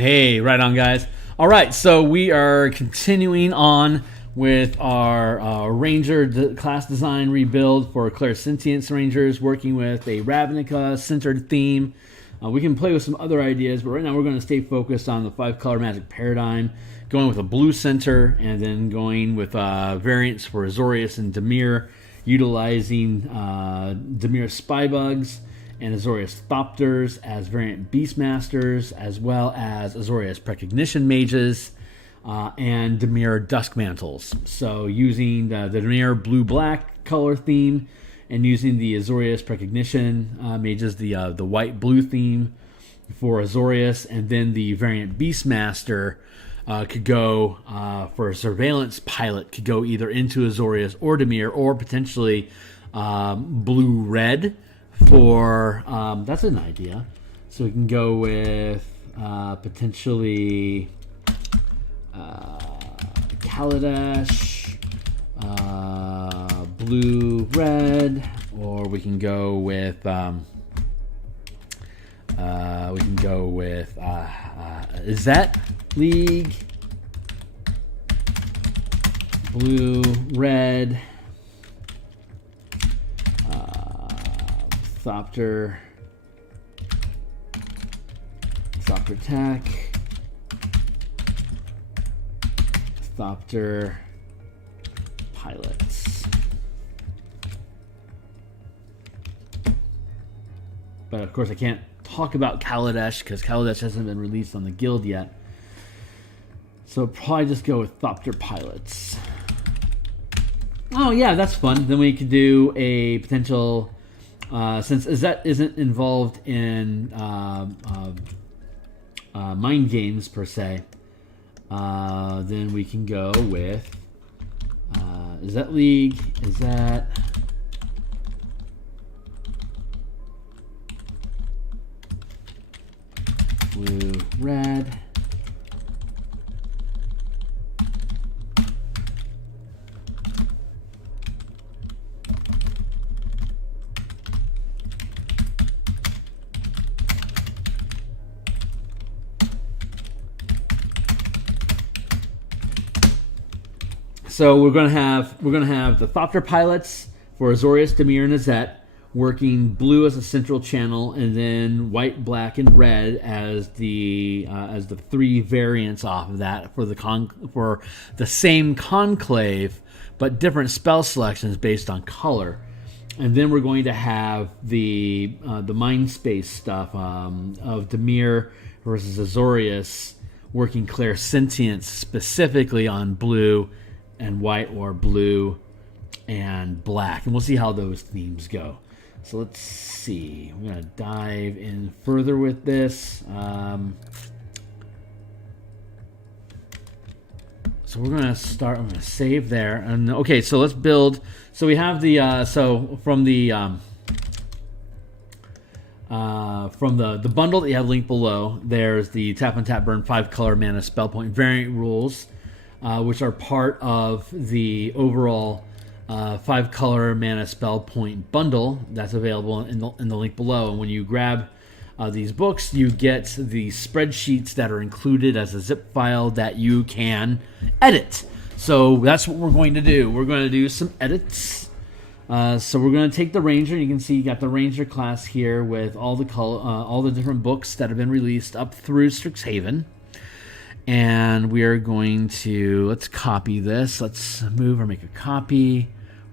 Hey, right on, guys. All right, so we are continuing on with our Ranger class design rebuild for Clairsentient Rangers, working with a Ravnica-centered theme. We can play with some other ideas, but right now we're going to stay focused on the 5-color magic paradigm, going with a blue center, and then going with variants for Azorius and Dimir, utilizing Dimir Spybugs and Azorius Thopters as variant Beastmasters, as well as Azorius Precognition Mages and Dimir Duskmantles. So using the Dimir blue-black color theme and using the Azorius Precognition Mages, the white-blue theme for Azorius, and then the variant Beastmaster could go for a Surveillance Pilot, could go either into Azorius or Dimir, or potentially blue-red for, that's an idea. So we can go with potentially Kaladesh, blue-red, or we can go with Zet League, blue-red, Thopter Tech, Thopter Pilots. But of course I can't talk about Kaladesh because Kaladesh hasn't been released on the guild yet. So probably just go with Thopter Pilots. Oh yeah, that's fun. Then we could do a potential, since Azet isn't involved in mind games per se, then we can go with Azet League, Azet, blue, red, so we're gonna have the Thopter Pilots for Azorius, Dimir, and Azet, working blue as a central channel, and then white, black, and red as the three variants off of that for the same conclave, but different spell selections based on color. And then we're going to have the mind space stuff of Dimir versus Azorius, working Clairsentience specifically on blue and white, or blue and black, and we'll see how those themes go. So let's see. We're going to dive in further with this. So we're going to start. I'm going to save there. And okay, so let's build. So we have the from the bundle that you have linked below. There's the tap and tap burn 5-color mana spell point variant rules, which are part of the overall 5-color mana spell point bundle that's available in the link below. And when you grab these books, you get the spreadsheets that are included as a zip file that you can edit. So that's what we're going to do. We're going to do some edits. So we're going to take the Ranger. You can see you got the Ranger class here with all the different books that have been released up through Strixhaven. And we are going to, let's copy this. Let's move or make a copy.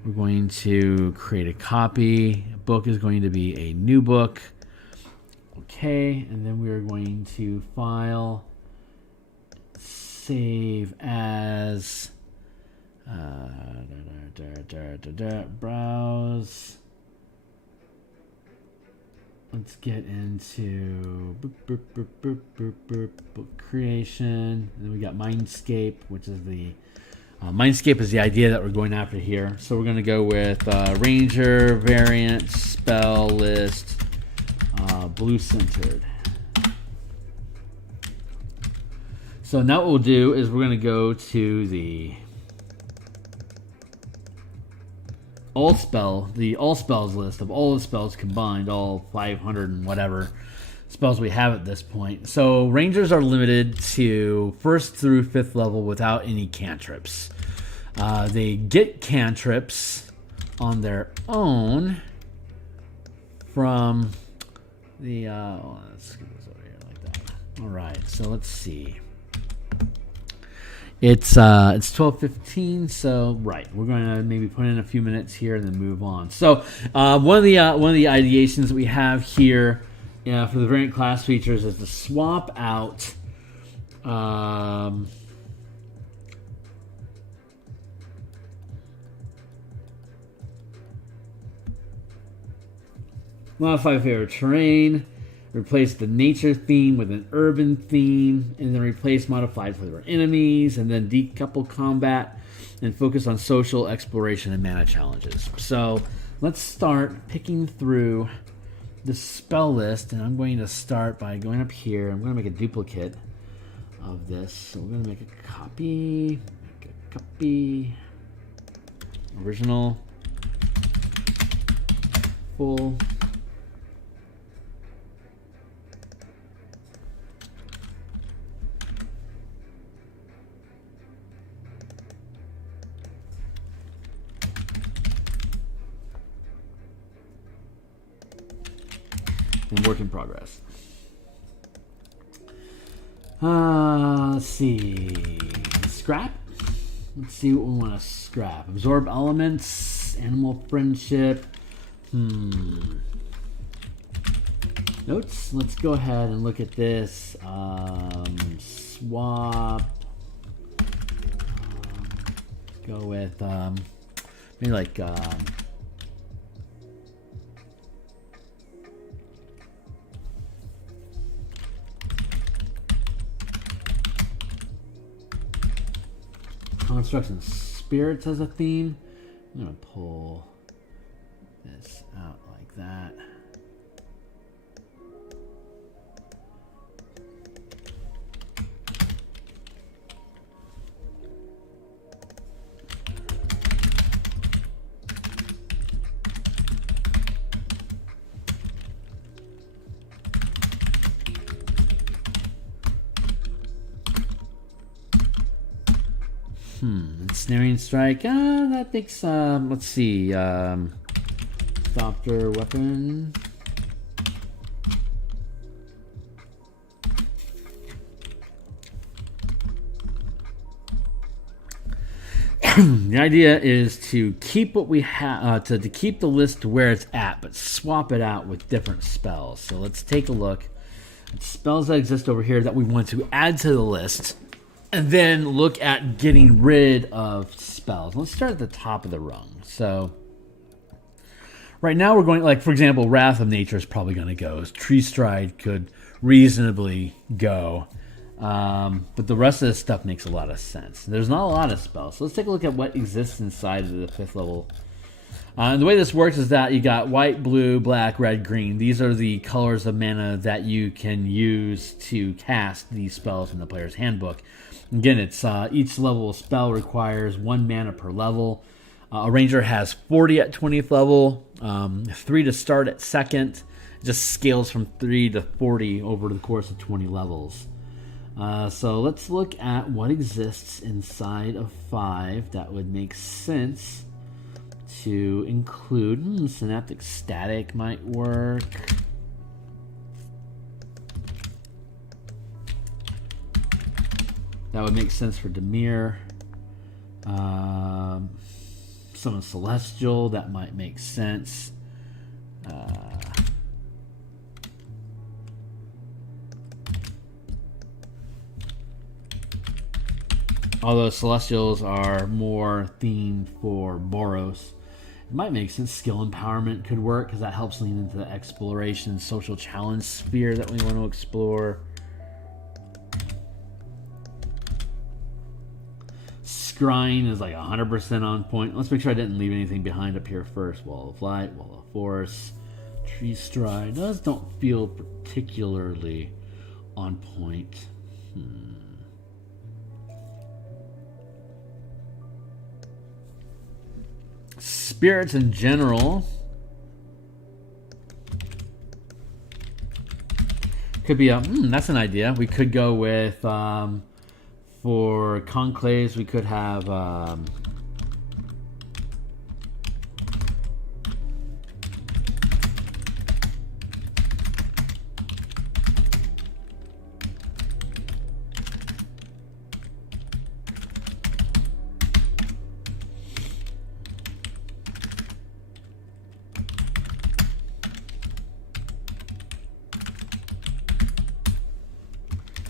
We're going to create a copy. Book is going to be a new book. Okay, and then we're going to file, save as, browse. Let's get into book creation. And then we got Mindscape, which is the Mindscape is the idea that we're going after here. So we're going to go with Ranger variant spell list blue centered. So now what we'll do is we're going to go to the all spells list of all the spells combined, all 500 and whatever spells we have at this point. So Rangers are limited to 1st through 5th level without any cantrips. They get cantrips on their own from the... let's get this over here like that. All right, so let's see. It's 12:15, so right, we're going to maybe put in a few minutes here and then move on. So one of the ideations that we have here for the variant class features is to swap out modify favorite terrain, replace the nature theme with an urban theme, and then replace modified for enemies, and then decouple combat and focus on social exploration and mana challenges. So let's start picking through the spell list, and I'm going to start by going up here. I'm going to make a duplicate of this. So we're going to make a copy, original, full. And work in progress. Let's see. Scrap. Let's see what we want to scrap. Absorb elements. Animal friendship. Notes. Let's go ahead and look at this. Swap. Go with maybe like. Constructs and spirits as a theme. I'm going to pull this out like that. Ensnaring strike. That makes. Let's see. Doctor weapon. The idea is to keep what we have. To keep the list where it's at, but swap it out with different spells. So let's take a look at spells that exist over here that we want to add to the list. And then look at getting rid of spells. Let's start at the top of the rung. So right now we're going, like, for example, Wrath of Nature is probably going to go. Tree Stride could reasonably go. But the rest of this stuff makes a lot of sense. There's not a lot of spells. So let's take a look at what exists inside of the 5th level. And the way this works is that you got white, blue, black, red, green. These are the colors of mana that you can use to cast these spells in the player's handbook. Again, it's each level spell requires 1 mana per level. A ranger has 40 at 20th level, 3 to start at 2nd. It just scales from 3 to 40 over the course of 20 levels. So let's look at what exists inside of 5 that would make sense to include. Synaptic Static might work. That would make sense for Dimir. Summon Celestial, that might make sense. Although Celestials are more themed for Boros, it might make sense. Skill Empowerment could work because that helps lean into the exploration, social challenge sphere that we want to explore. Scrying is like 100% on point. Let's make sure I didn't leave anything behind up here first. Wall of Light, Wall of Force, Tree Stride. Those don't feel particularly on point. Spirits in general. Could be a, that's an idea. We could go with, for conclaves, we could have,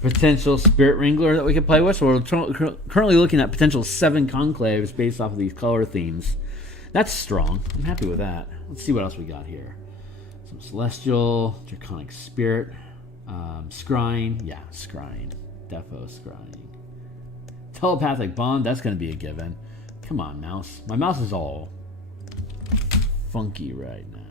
potential Spirit Wrangler that we could play with. So we're currently looking at potential 7 conclaves based off of these color themes. That's strong. I'm happy with that. Let's see what else we got here. Some Celestial, Draconic Spirit, Scrying. Yeah, Scrying. Defo Scrying. Telepathic Bond, that's going to be a given. Come on, mouse. My mouse is all funky right now.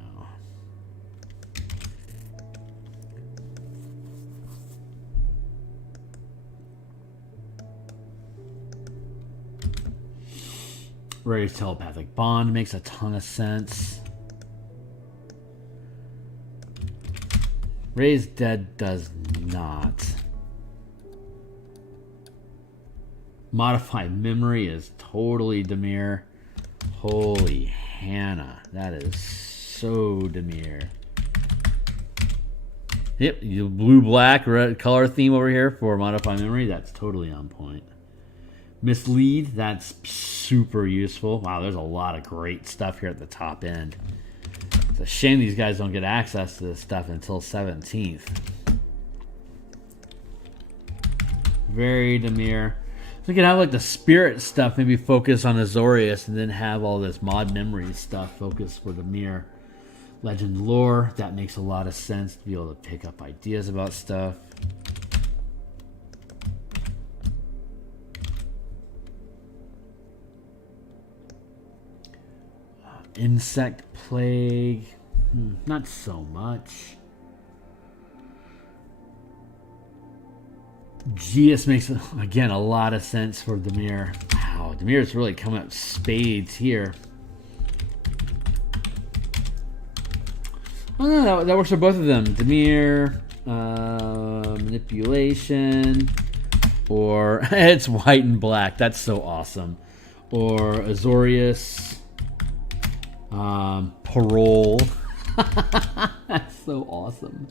Raised Telepathic Bond makes a ton of sense. Raised Dead does not. Modify Memory is totally Dimir. Holy Hannah. That is so Dimir. Yep, you blue-black red color theme over here for Modify Memory. That's totally on point. Mislead, that's super useful. Wow, there's a lot of great stuff here at the top end. It's a shame these guys don't get access to this stuff until 17th. Very Dimir. So we can have like the spirit stuff, maybe focus on Azorius, and then have all this mod memory stuff focus for Dimir. Legend lore, that makes a lot of sense to be able to pick up ideas about stuff. Insect Plague, not so much. Geas makes, again, a lot of sense for Dimir. Wow, Dimir's really coming up spades here. Oh no, that works for both of them. Dimir, Manipulation, or it's white and black. That's so awesome. Or Azorius. Parole. That's so awesome.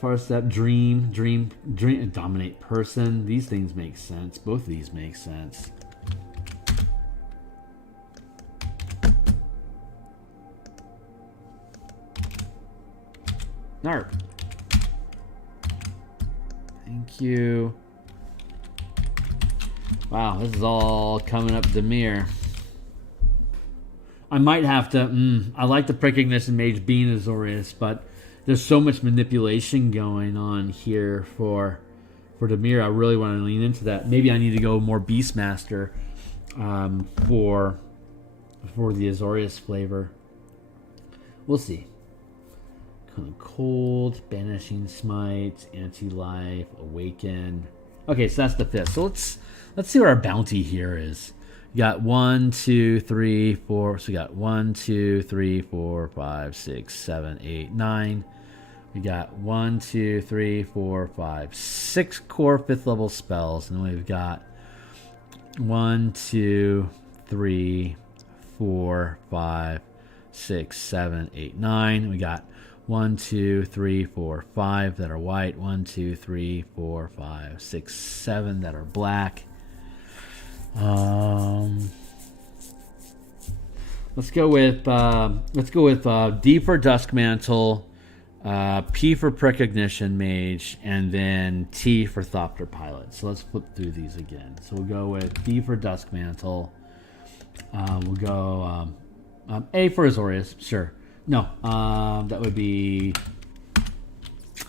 First step, dream, dominate person. These things make sense. Both of these make sense. Narp. Thank you. Wow, this is all coming up Dimir. I might have to, I like the Precognition Mage being Azorius, but there's so much manipulation going on here for Dimir. I really want to lean into that. Maybe I need to go more Beastmaster for the Azorius flavor. We'll see. Kind of cold, Banishing Smite, Anti-Life, Awaken. Okay, so that's the 5th. So let's see what our bounty here is. You got 1, 2, 3, 4. So we got 1, 2, 3, 4, 5, 6, 7, 8, 9. We got 1, 2, 3, 4, 5, 6 core 5th level spells, and then we've got 1, 2, 3, 4, 5, 6, 7, 8, 9. We got 1, 2, 3, 4, 5 that are white. 1, 2, 3, 4, 5, 6, 7 that are black. Let's go with D for Duskmantle, P for Precognition Mage, and then T for Thopter Pilot. So let's flip through these again. So we'll go with D for Duskmantle. We'll go A for Azorius. Sure. No, that would be.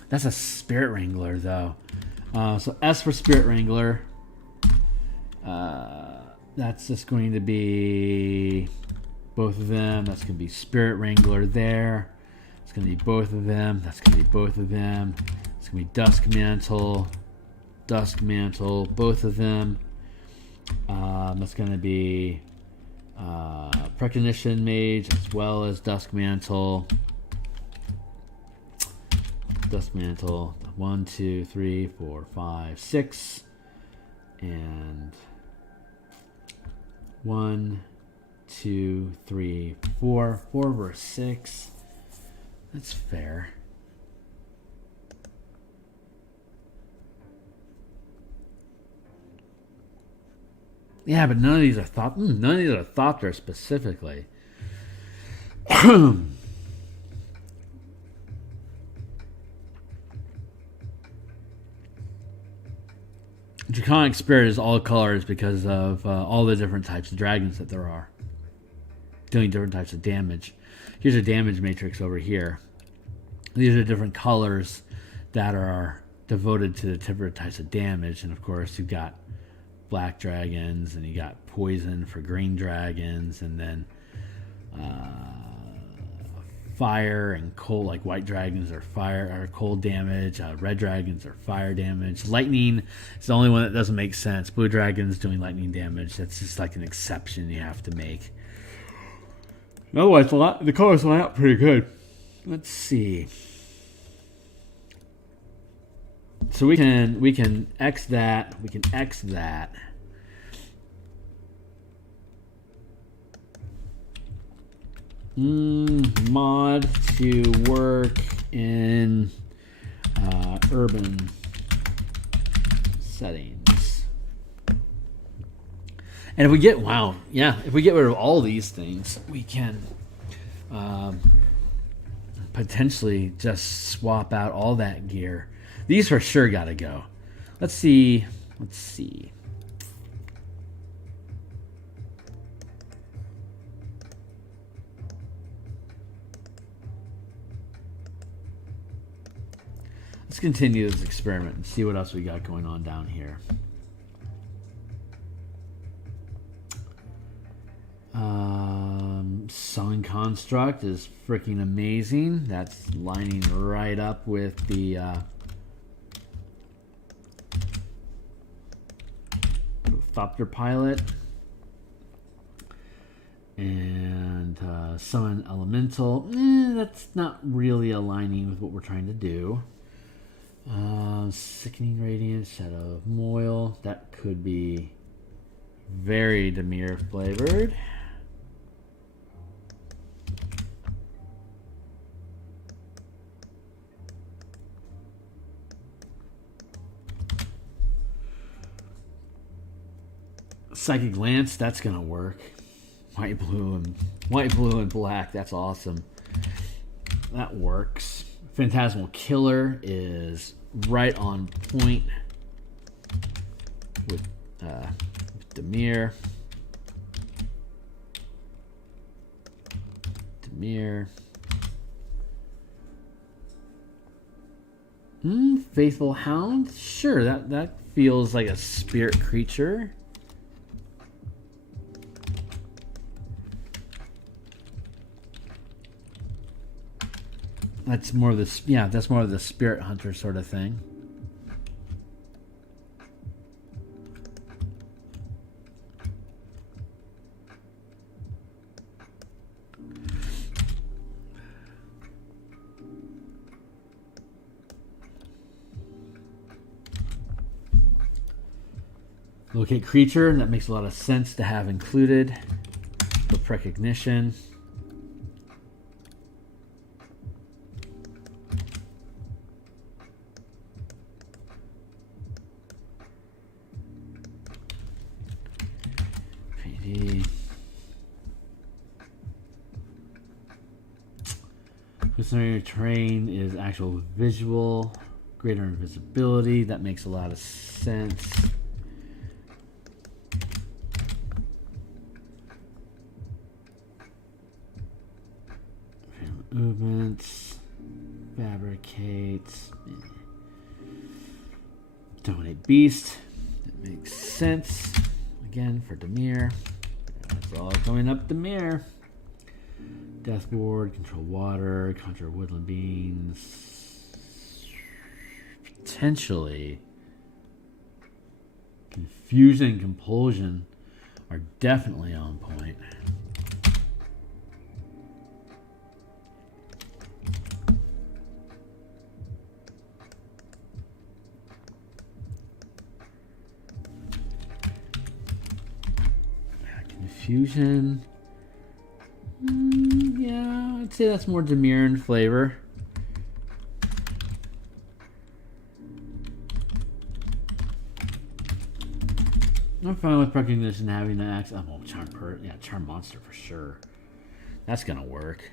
That's a Spirit Wrangler though. So S for Spirit Wrangler. That's just going to be both of them. That's going to be Spirit Wrangler there. It's going to be both of them. That's going to be both of them. It's going to be Duskmantle, both of them. That's going to be Precognition Mage as well as Duskmantle. Dust Mantle. 1, 2, 3, 4, 5, 6. And 1, 2, 3, 4. 4 versus 6. That's fair. Yeah, but none of these are none of these are Thopter specifically. Draconic Spirit is all colors because of all the different types of dragons that there are. Doing different types of damage. Here's a damage matrix over here. These are different colors that are devoted to the different types of damage. And of course, you've got black dragons, and you got poison for green dragons, and then fire and cold, like white dragons are fire or cold damage, red dragons are fire damage. Lightning is the only one that doesn't make sense. Blue dragons doing lightning damage, that's just like an exception you have to make. Otherwise, the colors line up pretty good. Let's see. So we can X that. We can X that. Mod to work in urban settings. And if we get if we get rid of all these things, we can potentially just swap out all that gear. These for sure gotta go. Let's see. Let's continue this experiment and see what else we got going on down here. Sun Construct is freaking amazing. That's lining right up with the Thopter Pilot. And Summon Elemental. That's not really aligning with what we're trying to do. Sickening Radiance, Shadow of Moil. That could be very Dimir flavored. Psychic Lance, that's gonna work. White, blue, and black. That's awesome. That works. Phantasmal Killer is right on point with Dimir. Faithful Hound. Sure, that feels like a spirit creature. That's more of the spirit hunter sort of thing. Locate creature, that makes a lot of sense to have included for precognition. Scenario terrain is actual visual, greater invisibility. That makes a lot of sense. Movements, fabricates, donate beast. That makes sense. Again for Dimir. That's all coming up Dimir. Death Ward, control water, conjure woodland beings. Potentially. Confusion and compulsion are definitely on point. Fusion. Yeah, I'd say that's more Dimir in flavor. I'm fine with recognition having the axe. Oh, charm monster for sure. That's gonna work.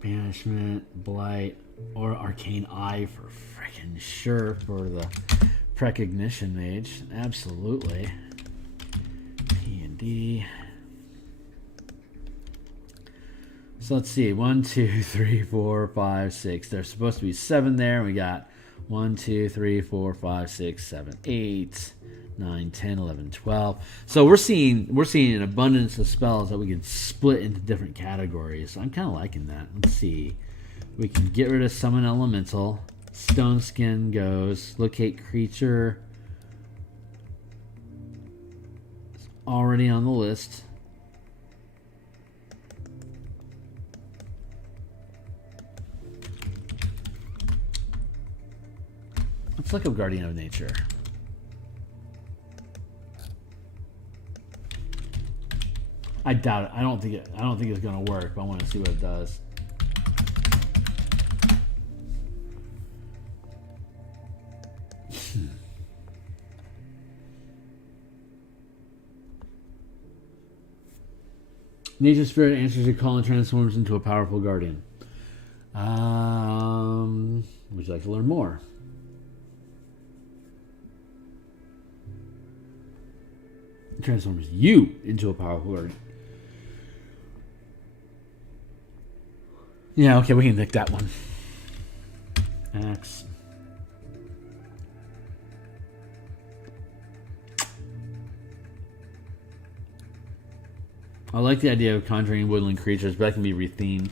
Banishment, Blight, or Arcane Eye for freaking sure for the Precognition Mage. Absolutely. P&D. So let's see. 1, 2, 3, 4, 5, 6. There's supposed to be 7 there. We got 1, 2, 3, 4, 5, 6, 7, 8, 9, 10, 11, 12. So we're seeing an abundance of spells that we can split into different categories. So I'm kind of liking that. Let's see. We can get rid of Summon Elemental. Stone Skin goes. Locate Creature. It's already on the list. Let's look up Guardian of Nature. I doubt it. I don't think it's gonna work, but I want to see what it does. Nature Spirit answers your call and transforms into a powerful guardian. Would you like to learn more? It transforms you into a powerful guardian. Yeah, okay, we can pick that one. Axe. I like the idea of conjuring woodland creatures, but that can be rethemed.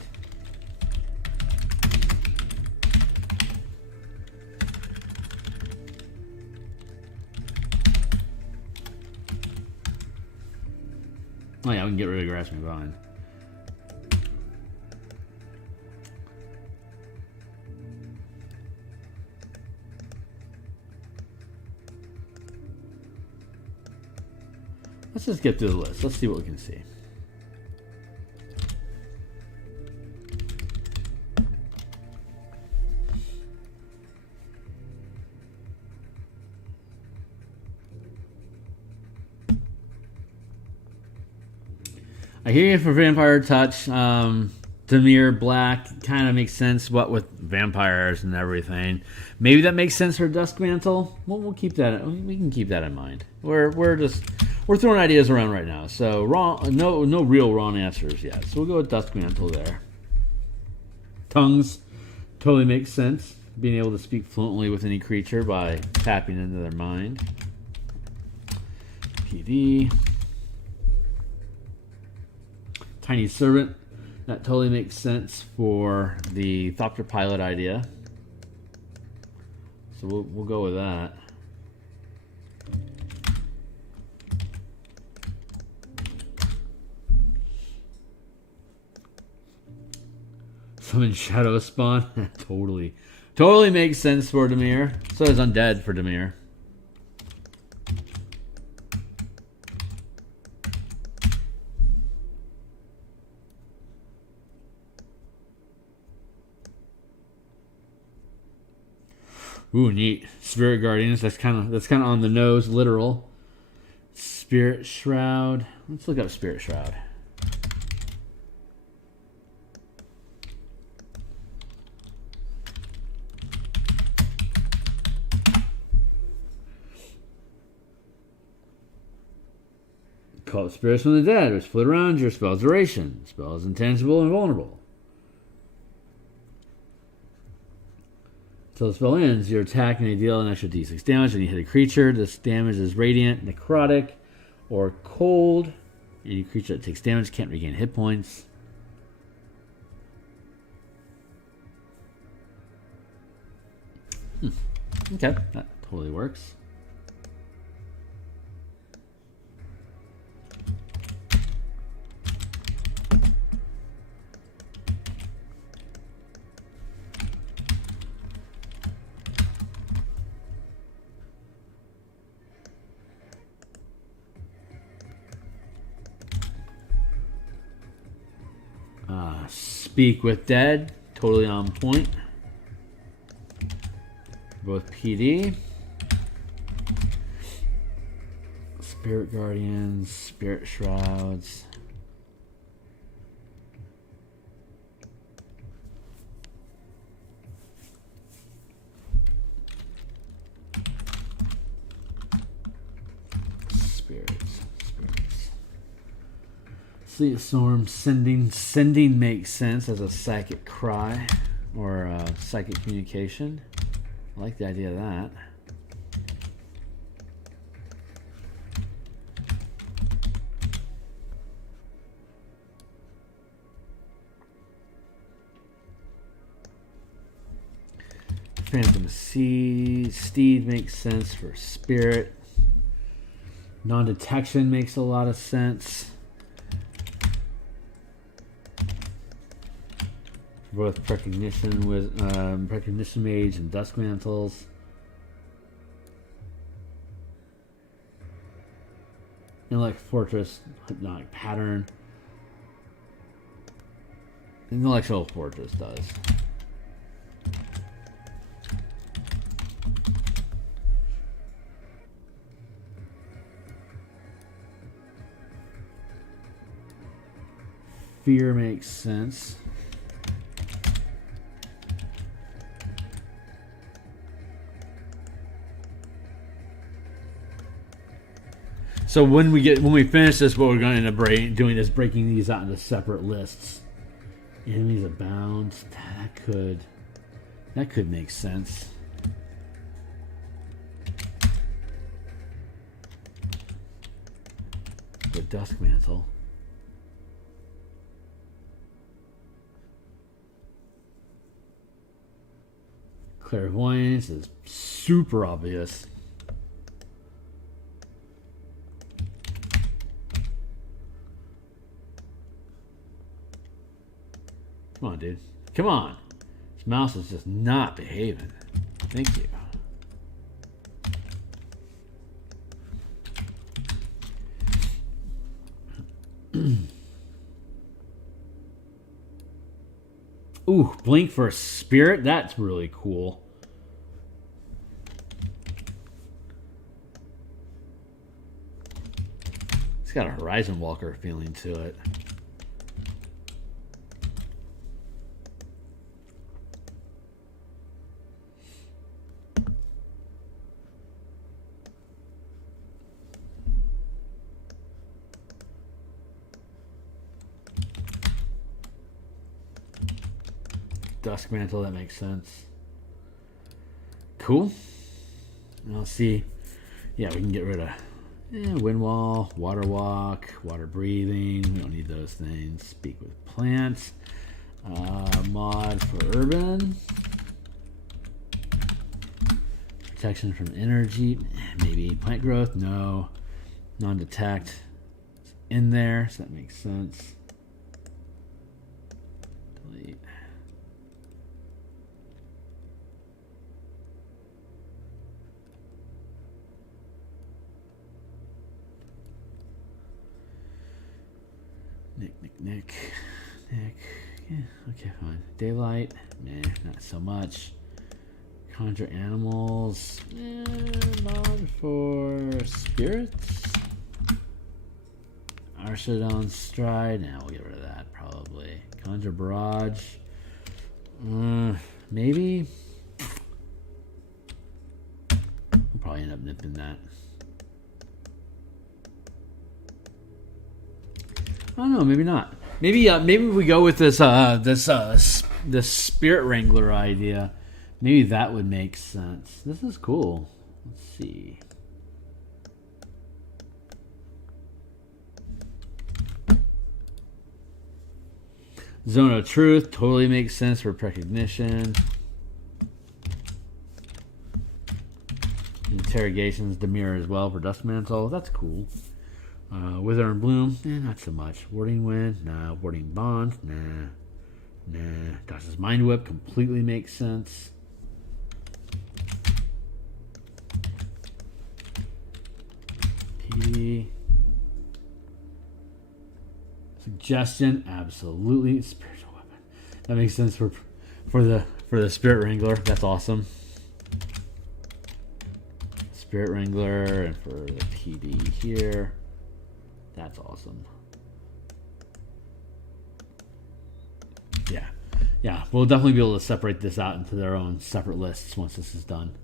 Oh yeah, we can get rid of Grasping Vine. Let's just get through the list. Let's see what we can see. I hear you for Vampire Touch. Dimir Black kind of makes sense, what with vampires and everything. Maybe that makes sense for Dusk Mantle. Well, we'll keep that. We can keep that in mind. We're throwing ideas around right now. So no real wrong answers yet. So we'll go with Dusk Mantle there. Tongues totally makes sense. Being able to speak fluently with any creature by tapping into their mind. PD. Tiny Servant, that totally makes sense for the Thopter Pilot idea. So we'll go with that. Summon Shadow Spawn, totally makes sense for Dimir. So does Undead for Dimir. Ooh, neat. Spirit Guardians. That's kind of on the nose, literal. Spirit Shroud. Let's look up Spirit Shroud. Call spirits from the dead, which flit around your spell's duration. Spell is intangible and vulnerable. Until the spell ends, your attack may deal an extra d6 damage when you hit a creature. This damage is radiant, necrotic, or cold. Any creature that takes damage can't regain hit points. Okay, that totally works. Speak with Dead, totally on point. Both PD. Spirit Guardians, Spirit Shrouds. Spirits. Sleet Storm, Sending makes sense as a psychic cry or psychic communication. I like the idea of that. Phantom Steed makes sense for spirit. Non-detection makes a lot of sense. Both Precognition with Precognition Mage and Dusk Mantles. Intellect Fortress, Hypnotic Pattern. Intellectual Fortress does. Fear makes sense. So when we finish this, what we're going to end up doing is breaking these out into separate lists. Enemies abound. That could make sense. The Dusk Mantle. Clairvoyance is super obvious. Come on, dude. Come on. This mouse is just not behaving. Thank you. Ooh, blink for a spirit? That's really cool. It's got a Horizon Walker feeling to it. Dusk Mantle, that makes sense. Cool. I'll see. Yeah, we can get rid of Wind Wall, Water Walk, Water Breathing. We don't need those things. Speak with Plants. Mod for Urban. Protection from Energy. Maybe. Plant Growth, no. Non-detect. It's in there, so that makes sense. Delete. Nick. Yeah, okay, fine. Daylight, nah, not so much. Conjure Animals, mod for Spirits. Archidon Stride, nah, we'll get rid of that probably. Conjure Barrage, maybe. We'll probably end up nipping that. I don't know. Maybe not. Maybe we go with this this Spirit Wrangler idea. Maybe that would make sense. This is cool. Let's see. Zone of Truth totally makes sense for Precognition. Interrogations, Demir as well for Dusk Mantle. That's cool. Wither and Bloom, not so much. Warding Wind, nah. Warding Bond, nah. Doctor's Mind Whip completely makes sense. PD. Suggestion, absolutely. Spiritual weapon. That makes sense for the Spirit Wrangler. That's awesome. Spirit Wrangler, and for the PD here. That's awesome. Yeah. Yeah, we'll definitely be able to separate this out into their own separate lists once this is done.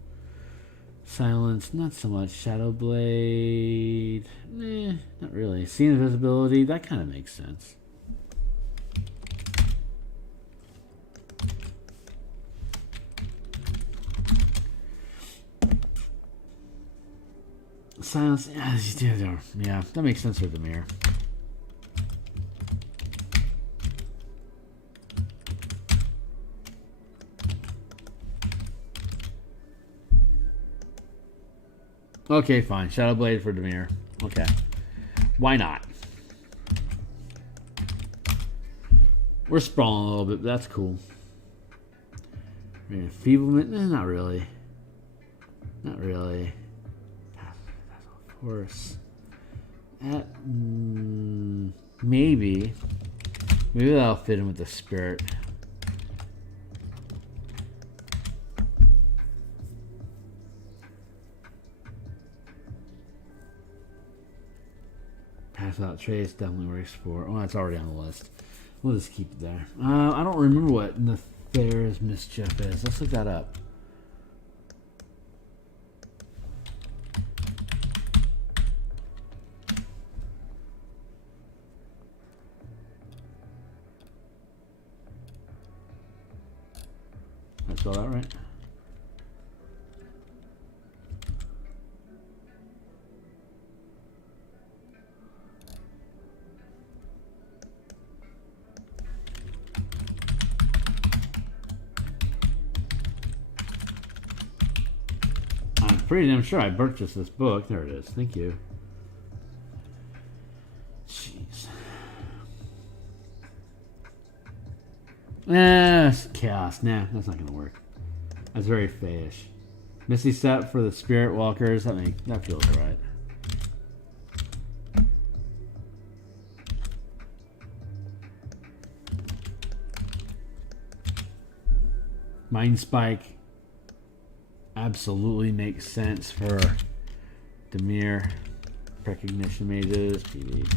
Silence, not so much. Shadow Blade, not really. See invisibility, that kind of makes sense. Silence, yeah, that makes sense for the mirror. Okay, fine. Shadow Blade for Demir. Okay. Why not? We're sprawling a little bit, but that's cool. Enfeeblement? Not really. Not really. Of course. Maybe. Maybe that'll fit in with the spirit. Pass without trace definitely works for. Oh, that's already on the list. We'll just keep it there. I don't remember what Nefarious Mischief is. Let's look that up. Did I spell that right? Pretty damn sure I purchased this book. There it is. Thank you. Jeez. Chaos. Nah, that's not gonna work. That's very fayish. Misty Step for the Spirit Walkers. That feels right. Mind Spike. Absolutely makes sense for Demir. Recognition mages, PD.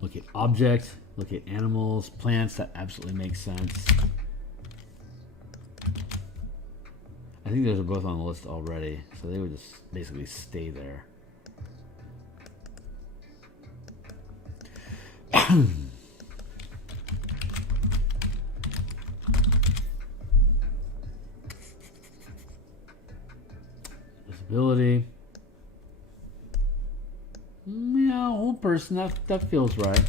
Look at object, look at animals, plants, that absolutely makes sense. I think those are both on the list already, so they would just basically stay there. Ability. Yeah, whole person. That feels right.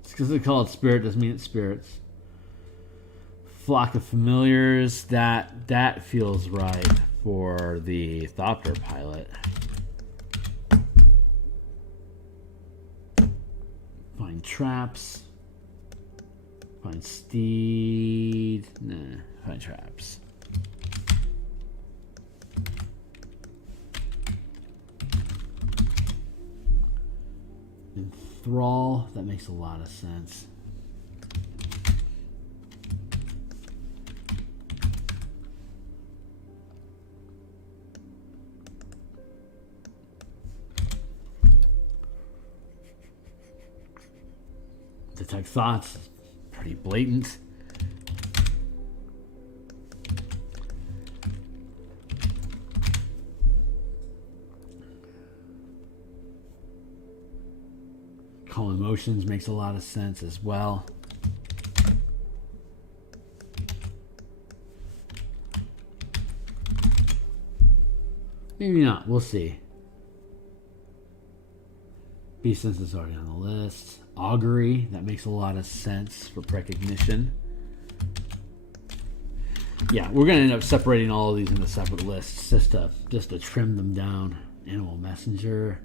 It's because they call it spirit doesn't mean it's spirits. Flock of familiars. That feels right for the Thopter pilot. Find traps. Find steed. Nah, find traps. Enthrall. That makes a lot of sense. Detect thoughts, pretty blatant. Call emotions makes a lot of sense as well. Maybe not, we'll see. Beast Sense is already on the list. Augury, that makes a lot of sense for precognition. Yeah, we're gonna end up separating all of these into separate lists just to trim them down. Animal Messenger.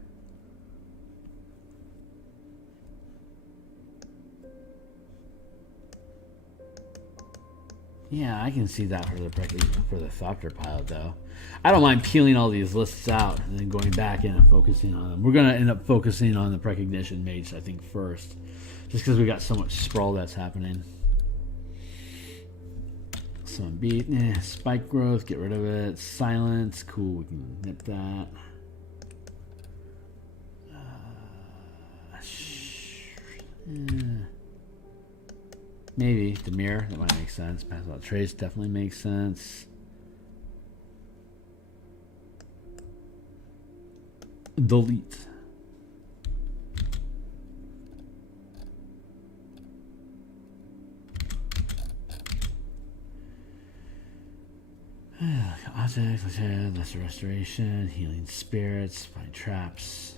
Yeah, I can see that for the Thopter pilot, though. I don't mind peeling all these lists out and then going back in and focusing on them. We're going to end up focusing on the Precognition Mage, I think, first. Just because we got so much sprawl that's happening. Some beat, spike growth, get rid of it. Silence, cool, we can nip that. Maybe Demir, that might make sense. Pass out trace definitely makes sense. Delete. Objects, lesser restoration, healing spirits, find traps.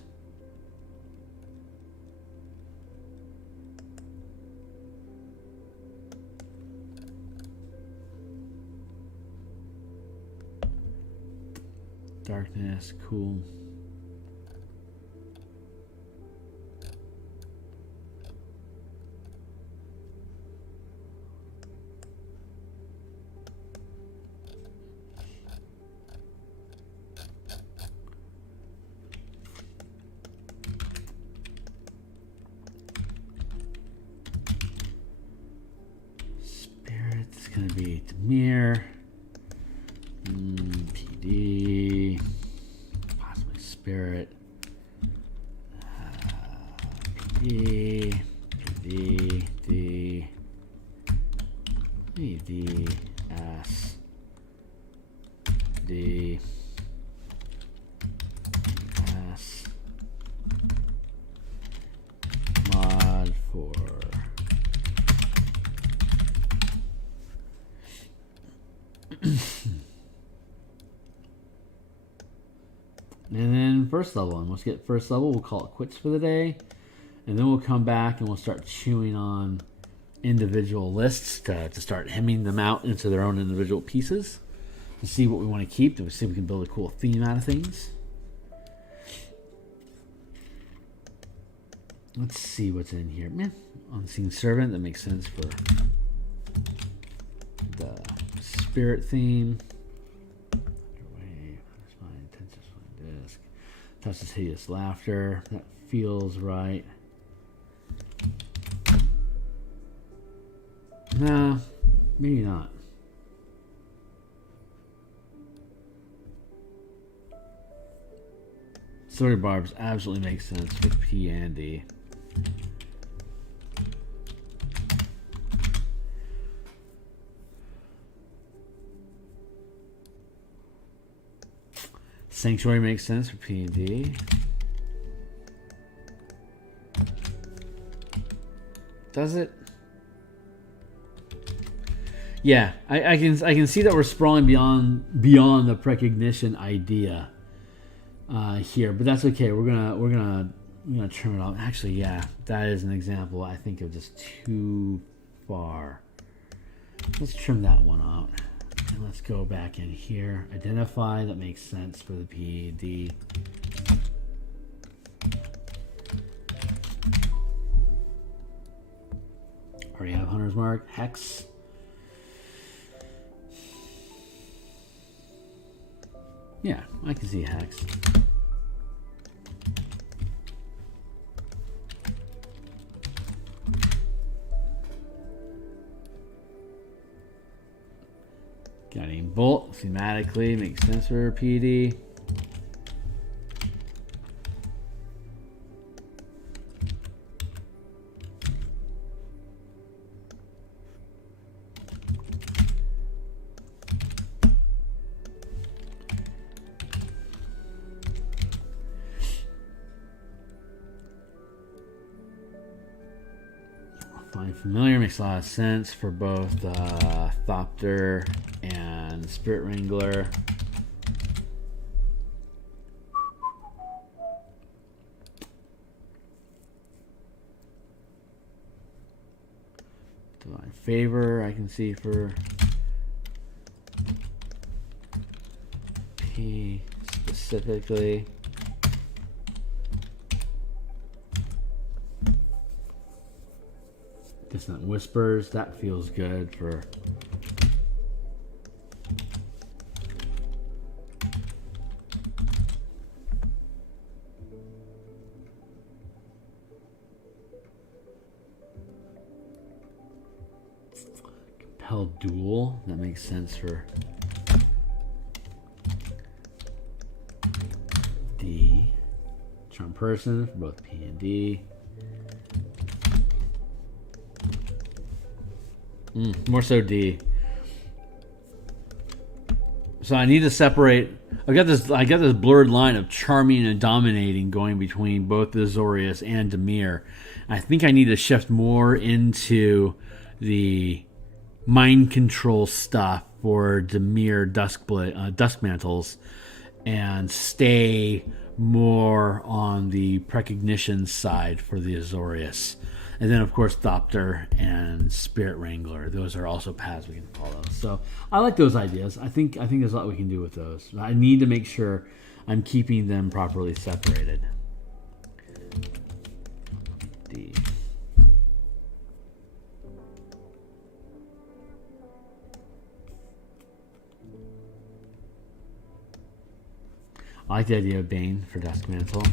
Darkness, cool. Spirit, it's gonna be Demir. PD, possibly Spirit, PD, D, S, D, S, mod for and then first level, and let's get first level. We'll call it quits for the day, and then we'll come back and we'll start chewing on individual lists to start hemming them out into their own individual pieces to see what we want to keep, to see if we can build a cool theme out of things. Let's see what's in here. Unseen Servant, that makes sense for the spirit theme. Touch this hideous laughter. That feels right. Nah, maybe not. Sword of Barbs absolutely makes sense for P and D. Sanctuary makes sense for P and D. Does it? Yeah, I can see that we're sprawling beyond the precognition idea here, but that's okay. We're gonna trim it off. Actually, yeah, that is an example I think of just too far. Let's trim that one out. And let's go back in here. Identify, that makes sense for the PED. Already have Hunter's Mark. Hex. Yeah, I can see Hex. Guiding Bolt, thematically, makes sense for PD. Find Familiar makes a lot of sense for both Thopter and Spirit Wrangler. Divine Favor I can see for P specifically. Dissonant Whispers, that feels good for held dual. That makes sense for D. Charm person for both P and D. More so D. So I need to separate. I got this blurred line of charming and dominating going between both the Azorius and Dimir. I think I need to shift more into the mind control stuff for Dimir Dusk Mantles and stay more on the precognition side for the Azorius. And then, of course, Thopter and Spirit Wrangler. Those are also paths we can follow. So I like those ideas. I think there's a lot we can do with those. I need to make sure I'm keeping them properly separated. D. I like the idea of Bane for Dusk Mantle.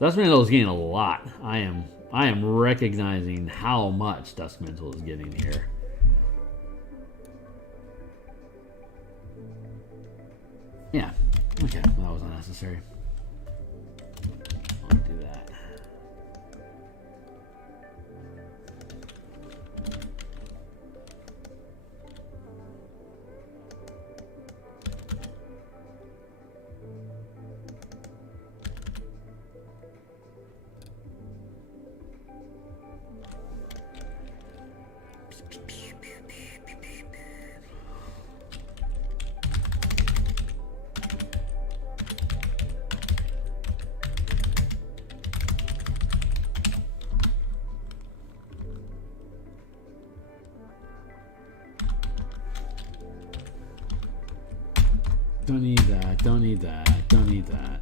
Dusk Mantle is getting a lot. I am recognizing how much Dusk Mantle is getting here. Yeah. Okay. Well, that was unnecessary. I'll do that. Don't need that, don't need that, don't need that.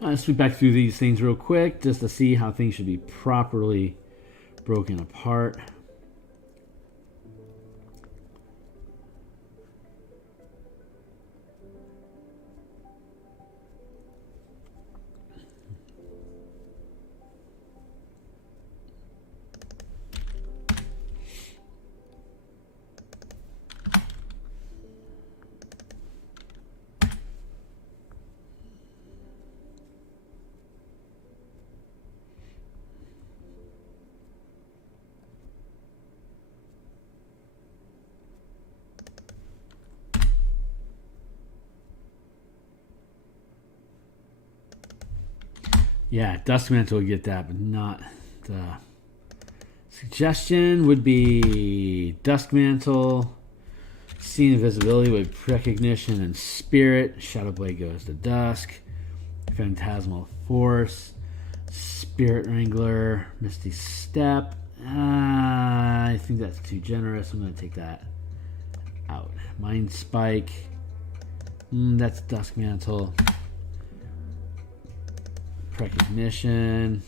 Let's sweep back through these things real quick just to see how things should be properly broken apart. Yeah, Dusk Mantle would get that, but not the suggestion would be Dusk Mantle, Seeing Invisibility with Precognition and Spirit. Shadow Blade goes to Dusk. Phantasmal Force, Spirit Wrangler, Misty Step. I think that's too generous. I'm going to take that out. Mind Spike. That's Dusk Mantle. Precognition.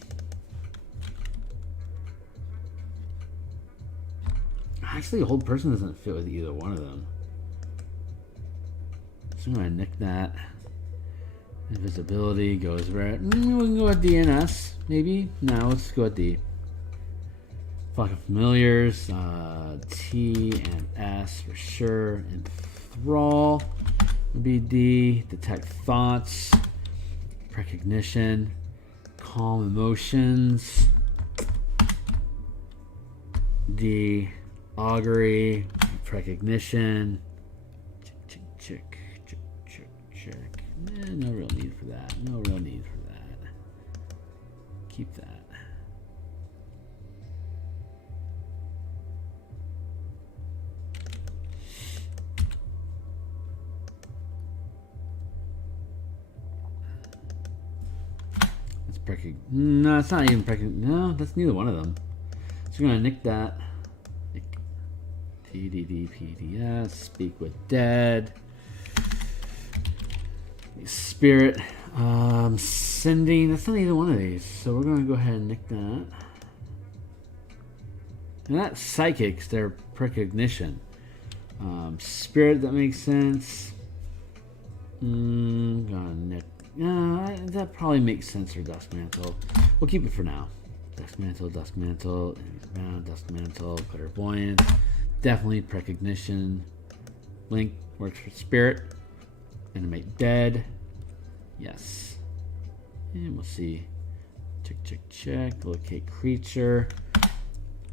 Actually, Hold Person doesn't fit with either one of them. So I'm going to nick that. Invisibility goes right. We can go with D and S, maybe. No, let's go with D. Flock of Familiars. T and S for sure. Enthrall would be D. Detect Thoughts. Precognition, Calm Emotions, D, Augury, Precognition, check. No real need for that. No real need for that. Keep that. No, it's not even precognition. No, that's neither one of them. So we're going to nick that. Nick. TDD, PDS. Speak with Dead. Spirit. Sending. That's not either one of these. So we're going to go ahead and nick that. They're not psychics, they're precognition. Spirit, that makes sense. That probably makes sense for Dusk Mantle. We'll keep it for now. Dusk Mantle, Dusk Mantle, Clairvoyant. Definitely precognition. Link works for Spirit. Animate Dead. Yes. And we'll see. Check. Locate creature.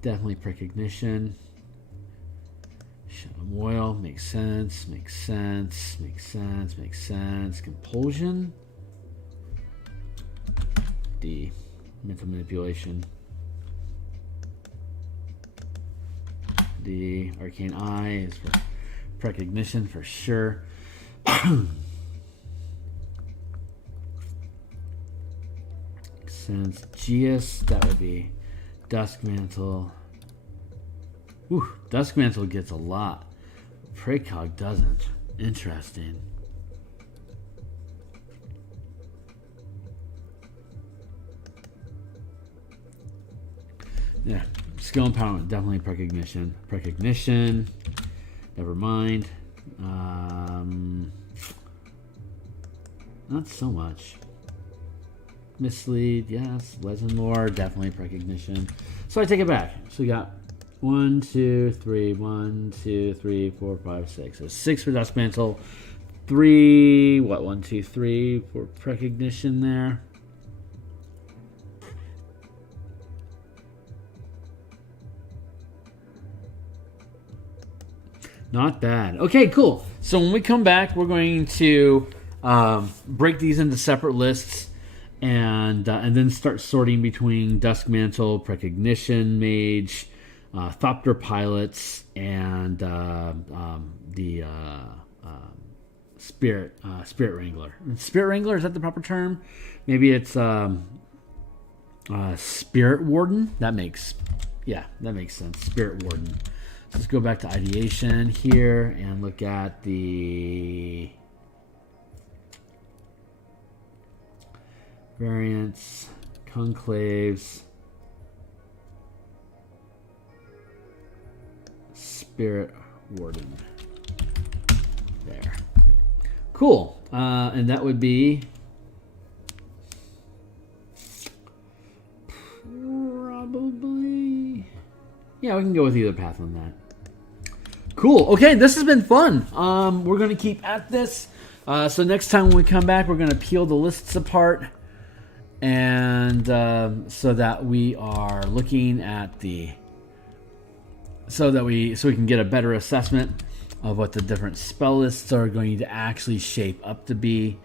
Definitely precognition. Shadow Oil. Makes sense. Compulsion. D. Mental Manipulation. D. Arcane Eye is for precognition for sure. Makes sense. Geas, that would be Dusk Mantle. Ooh, Dusk Mantle gets a lot. Precog doesn't. Interesting. Yeah, skill empowerment, definitely precognition. Precognition, never mind. Not so much. Mislead, yes. Legend lore, definitely precognition. So I take it back. So we got 1, 2, 3, 1, 2, 3, 4, 5, 6. So 6 for Dusk Mantle. 3, 1, 2, 3 for precognition there. Not bad. Okay, cool. So when we come back, we're going to break these into separate lists and then start sorting between Dusk Mantle, Precognition Mage, Thopter Pilots, and the Spirit Wrangler. Spirit Wrangler, is that the proper term? Maybe it's Spirit Warden. That makes sense. Spirit Warden. Let's go back to ideation here and look at the variants, conclaves, Spirit Warden. There. Cool. And that would be probably... Yeah, we can go with either path on that. Cool. Okay, this has been fun. We're going to keep at this. So next time when we come back, we're going to peel the lists apart, and so that we are looking at so we can get a better assessment of what the different spell lists are going to actually shape up to be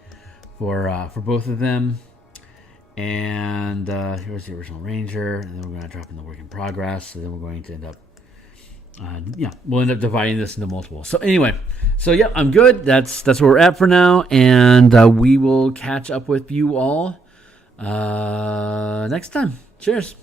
for both of them. And here's the original Ranger, and then we're going to drop in the work in progress. So then we're going to end up, we'll end up dividing this into multiple. So anyway, I'm good. That's where we're at for now, and we will catch up with you all next time. Cheers.